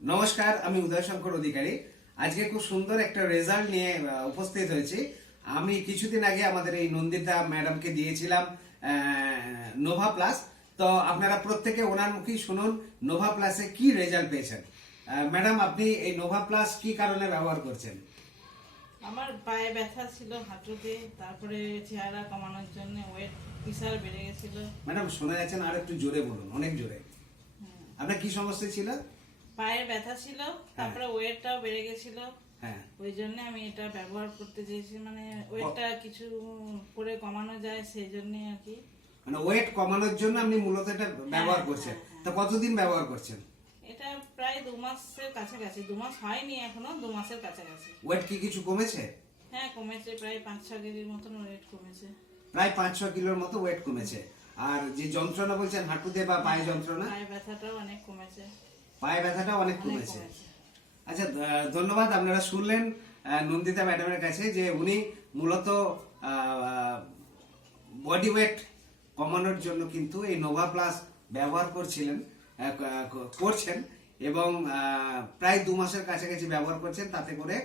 নমস্কার, আমি উদয় শঙ্কর অধিকারী। আজকে খুব সুন্দর একটা রেজাল্ট নিয়ে উপস্থিত হয়েছি। আমি কিছুদিন আগে আমাদের এই নন্দিতা ম্যাডামকে দিয়েছিলাম নোভা প্লাস। তো আপনারা প্রত্যেকে ওনার মুখেই শুনুন নোভা প্লাসে কি রেজাল্ট পেয়েছেন। ম্যাডাম, আপনি এই নোভা প্লাস কি কারণে ব্যবহার করছেন? আমার পায়ে ব্যথা ছিল হাঁটুতে, তারপরে চেহারা কমানোর জন্য ওয়েট বিশাল বেড়ে গেছিল। ম্যাডাম, শোনা যাচ্ছে না, আর একটু জোরে বলুন, অনেক জোরে। আপনার কি সমস্যা ছিল? পায়ে ব্যথা ছিল, তারপরে ওয়েটটাও বেড়ে গেছিল। হ্যাঁ, ওই জন্য আমি এটা ব্যবহার করতে চেয়েছি, মানে ওয়েটটা কিছু করে কমানো যায় সেই জন্য আর কি। মানে ওয়েট কমানোর জন্য আপনি মূলত এটা ব্যবহার করছেন। তো কতদিন ব্যবহার করছেন? এটা প্রায় 2 মাসের কাছাকাছি, 2 মাস হয়নি এখনো, 2 মাসের কাছাকাছি। ওয়েট কি কিছু কমেছে? হ্যাঁ, কমেছে, প্রায় 5-6 কেজির মতন ওয়েট কমেছে। প্রায় 5-6 কিলোর মতো ওয়েট কমেছে। আর যে যন্ত্রণা বলছেন হাঁটুতে বা পায়ে যন্ত্রণা, পায়ে ব্যথাটাও অনেক কমেছে। পায়ে ব্যথাটা অনেক কমেছে। আচ্ছা, ধন্যবাদ। আপনারা শুনলেন নন্দিতা ম্যাডামের কাছে যে উনি মূলত বডি ওয়েট কমানোর জন্য কিন্তু এই নোভা প্লাস ব্যবহার করছেন এবং প্রায় 2 মাসের কাছাকাছি ব্যবহার করছেন। তাতে করে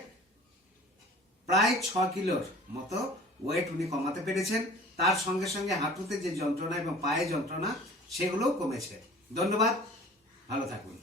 প্রায় 6 কিলোর মতো ওয়েট উনি কমাতে পেরেছেন। তার সঙ্গে সঙ্গে হাঁটুতে যে যন্ত্রণা এবং পায়ে যন্ত্রণা সেগুলোও কমেছে। ধন্যবাদ, ভালো থাকুন।